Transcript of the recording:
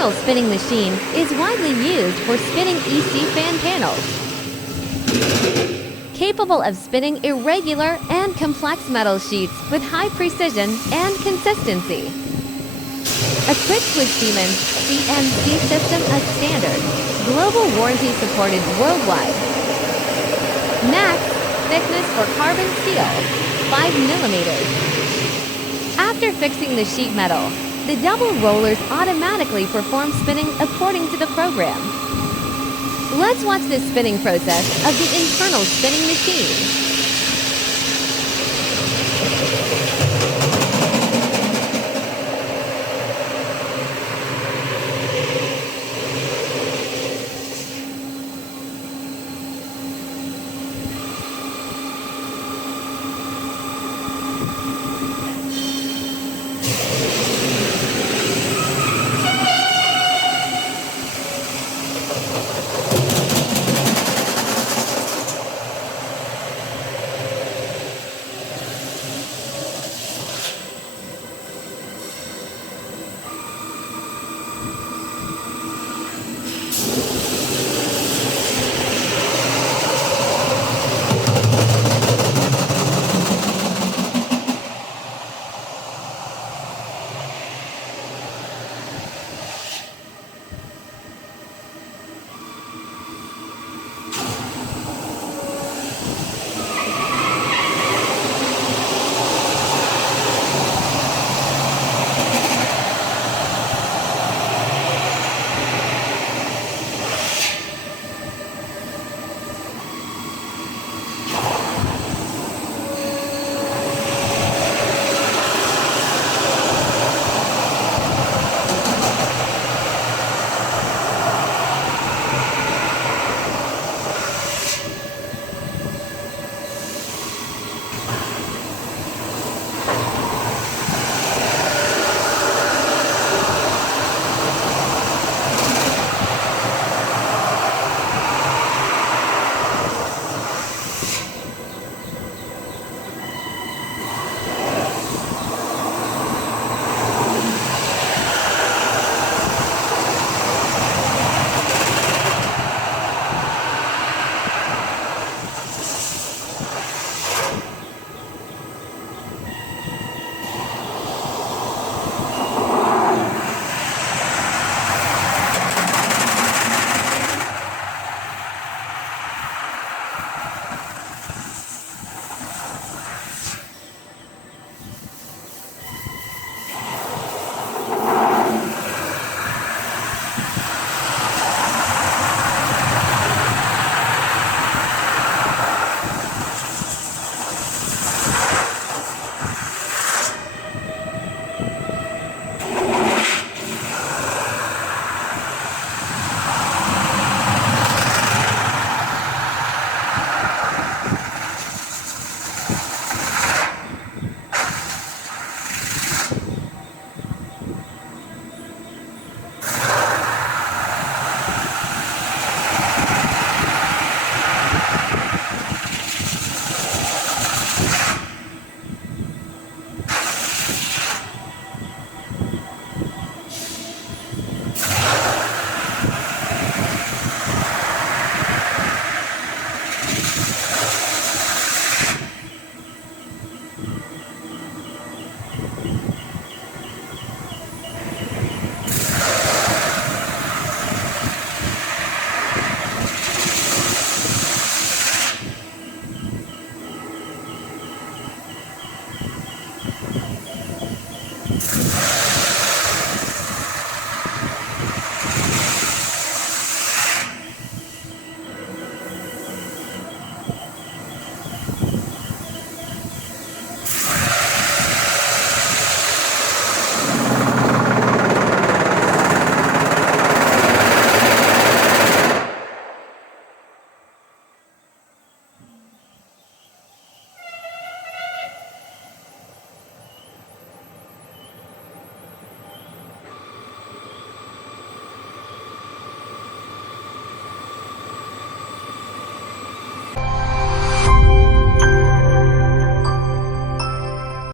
internal spinning machine is widely used for spinning EC fan panels. Capable of spinning irregular and complex metal sheets with high precision and consistency. Equipped with Siemens CNC system as standard, global warranty supported worldwide. Max thickness for carbon steel, 5 millimeters. After fixing the sheet metal, the double rollers automatically perform spinning according to the program. Let's watch the spinning process of the internal spinning machine.